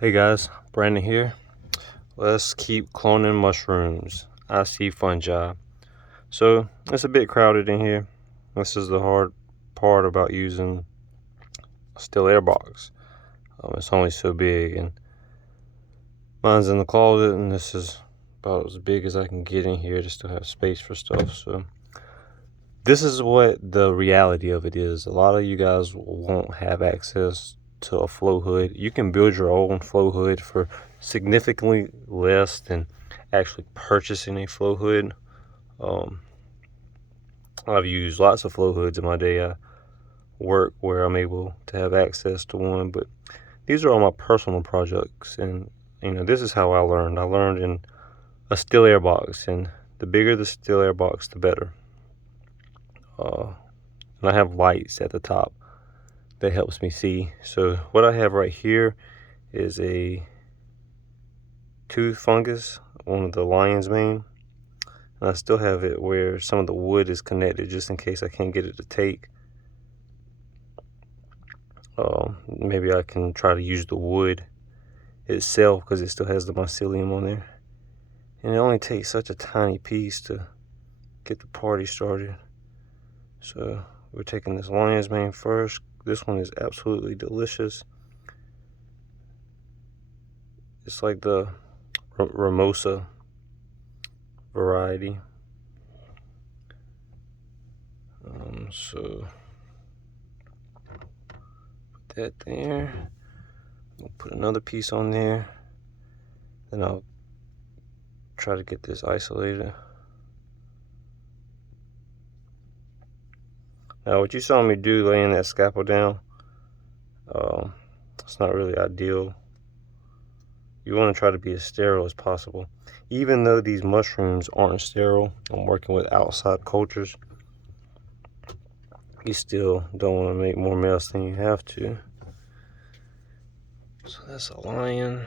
Hey guys, Brandon here. Let's keep cloning mushrooms. I see fungi. So it's a bit crowded in here. This is the hard part about using a still air box. It's only so big, and mine's in the closet, and this is about as big as I can get in here to still have space for stuff. So this is what the reality of it is. A lot of you guys won't have access to a flow hood. You can build your own flow hood for significantly less than actually purchasing a flow hood. I've used lots of flow hoods in my day. I work where I'm able to have access to one, but these are all my personal projects, and this is how I learned. I learned in a still air box, and the bigger the still air box, the better. And I have lights at the top that helps me see. So what I have right here is a tooth fungus, one of the lion's mane, and I still have it where some of the wood is connected just in case I can't get it to take. Maybe I can try to use the wood itself because it still has the mycelium on there, and it only takes such a tiny piece to get the party started. So we're taking this lion's mane first. This one is absolutely delicious. It's like the Ramosa variety. So put that there. We'll put another piece on there. Then I'll try to get this isolated. Now, what you saw me do laying that scalpel down, it's not really ideal. You want to try to be as sterile as possible. Even though these mushrooms aren't sterile, I'm working with outside cultures, you still don't want to make more mess than you have to. So that's a lion.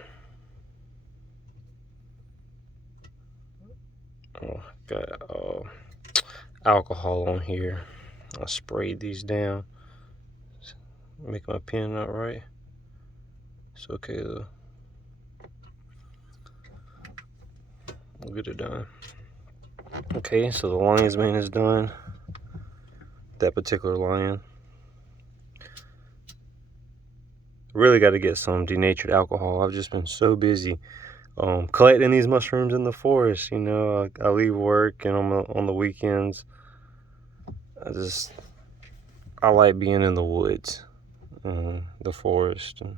Oh, got alcohol on here. I sprayed these down. Make my pen not right. It's okay though. We'll get it done. Okay, so the lion's mane is done. That particular lion. Really got to get some denatured alcohol. I've just been so busy collecting these mushrooms in the forest. I leave work, and on the weekends, I like being in the woods, the forest, and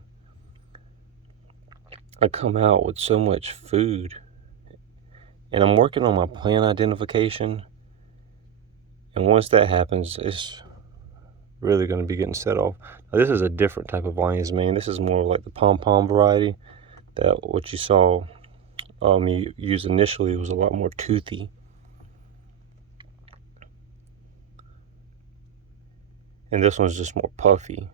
I come out with so much food. And I'm working on my plant identification. And once that happens, it's really going to be getting set off. Now, this is a different type of lion's mane. This is more like the pom-pom variety. That what you saw me use initially was a lot more toothy. And this one's just more puffy.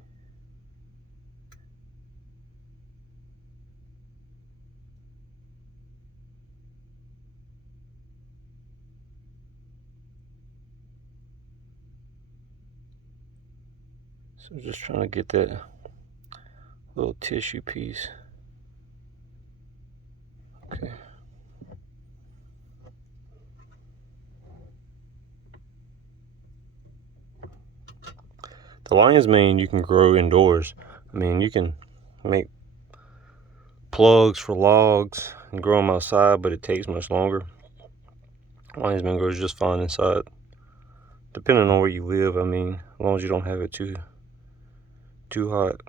So I'm just trying to get that little tissue piece. Okay. The lion's mane you can grow indoors. I mean, you can make plugs for logs and grow them outside, but it takes much longer. Lion's mane grows just fine inside. Depending on where you live, I mean, as long as you don't have it too hot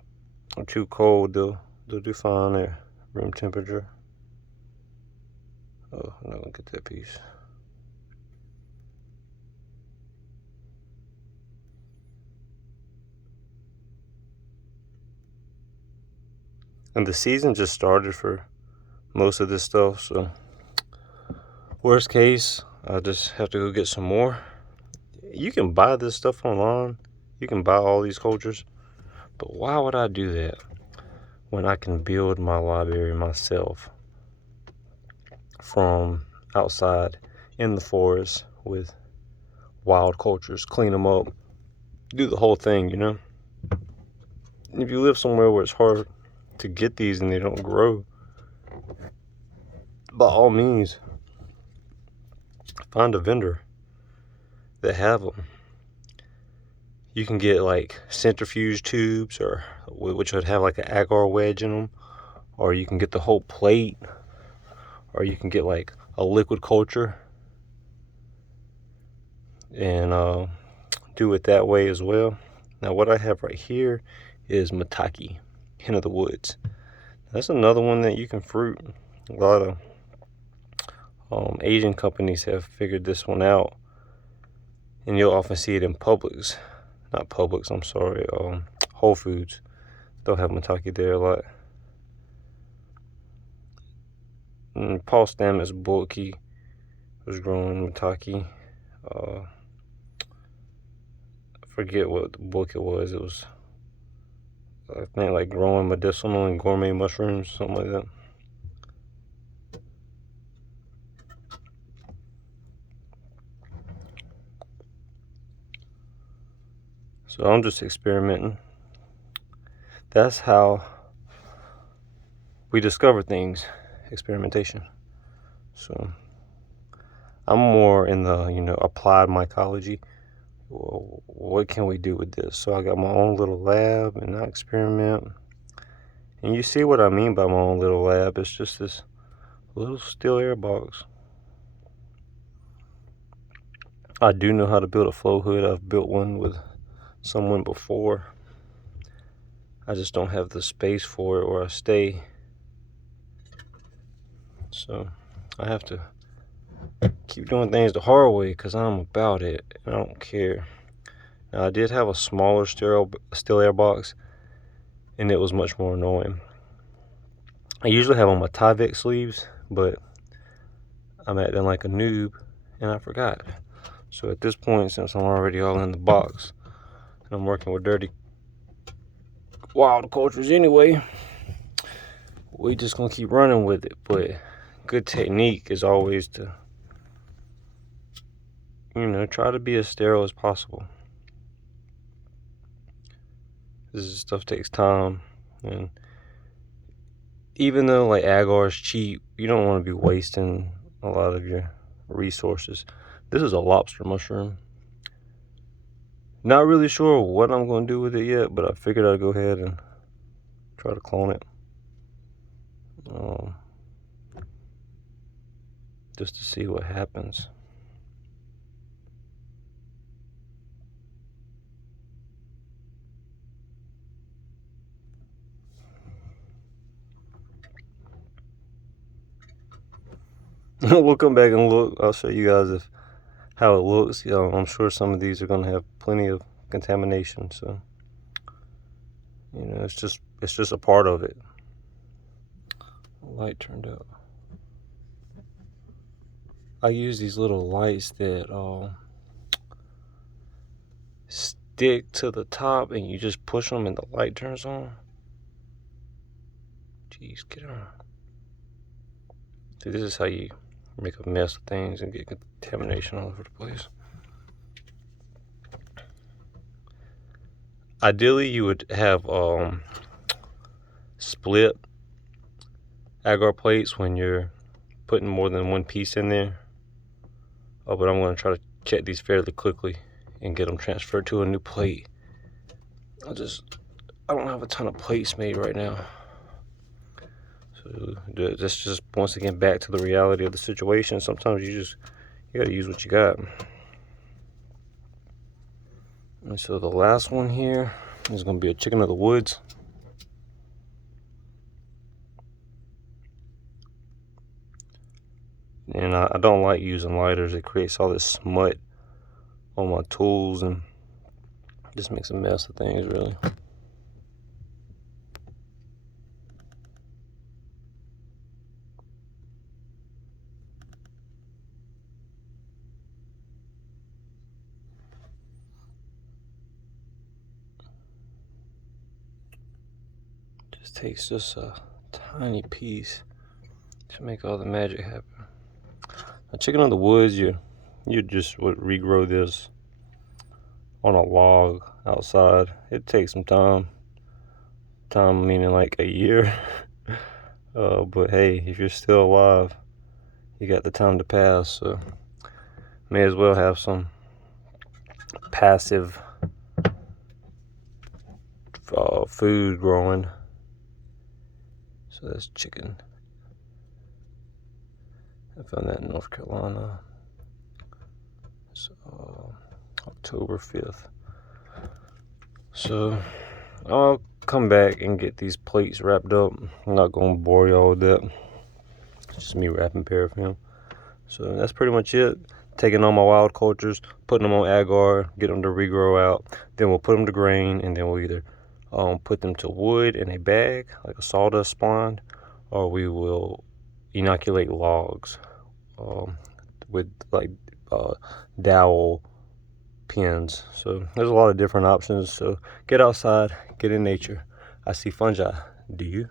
or too cold, they'll do fine at room temperature. Oh, I'm not gonna get that piece. And the season just started for most of this stuff, so worst case, I just have to go get some more. You can buy this stuff online. You can buy all these cultures, but why would I do that when I can build my library myself from outside in the forest with wild cultures, clean them up, do the whole thing, If you live somewhere where it's hard to get these and they don't grow, by all means, find a vendor that have them. You can get like centrifuge tubes, or which would have like an agar wedge in them, or you can get the whole plate, or you can get like a liquid culture and do it that way as well. Now what I have right here is maitake, hen of the woods. That's another one that you can fruit. A lot of Asian companies have figured this one out, and you'll often see it in Whole Foods. They'll have maitake there a lot. And Paul Stamets' book, he was growing maitake. I forget what book it was. It was, I think, like growing medicinal and gourmet mushrooms, something like that. So I'm just experimenting. That's how we discover things, experimentation. So I'm more in the, applied mycology. Well, what can we do with this? So I got my own little lab and I experiment. And you see what I mean by my own little lab. It's just this little steel air box. I do know how to build a flow hood. I've built one with someone before. I just don't have the space for it where I stay. So I have to keep doing things the hard way because I'm about it and I don't care. Now I did have a smaller steel air box, and it was much more annoying. I usually have on my Tyvek sleeves, but I'm acting like a noob and I forgot. So at this point, since I'm already all in the box and I'm working with dirty wild cultures anyway, we just gonna keep running with it. But good technique is always to, try to be as sterile as possible. This stuff takes time, and even though like agar is cheap, you don't want to be wasting a lot of your resources. This is a lobster mushroom. Not really sure what I'm going to do with it yet, but I figured I'd go ahead and try to clone it. Just to see what happens. We'll come back and look. I'll show you guys how it looks. I'm sure some of these are going to have plenty of contamination, so it's just a part of it. The light turned out. I use these little lights that stick to the top, and you just push them and the light turns on. Jeez, get on. See, this is how you make a mess of things and get contamination all over the place. Ideally, you would have split agar plates when you're putting more than one piece in there. But I'm going to try to check these fairly quickly and get them transferred to a new plate. I don't have a ton of plates made right now. So that's just once again back to the reality of the situation. Sometimes you gotta use what you got. And so the last one here is gonna be a chicken of the woods. And I don't like using lighters. It creates all this smut on my tools and just makes a mess of things, really. Just takes just a tiny piece to make all the magic happen. A chicken of the woods, you just would regrow this on a log outside. It takes some time time meaning like a year. But hey, if you're still alive, you got the time to pass, so may as well have some passive food growing. So that's chicken. I found that in North Carolina. So October 5th. So I'll come back and get these plates wrapped up. I'm not gonna bore y'all with that. It's just me wrapping paraffin. So that's pretty much it. Taking all my wild cultures, putting them on agar, get them to regrow out. Then we'll put them to grain, and then we'll either put them to wood in a bag, like a sawdust pond, or we will inoculate logs with like dowel pins. So there's a lot of different options. So get outside, get in nature. I see fungi. Do you?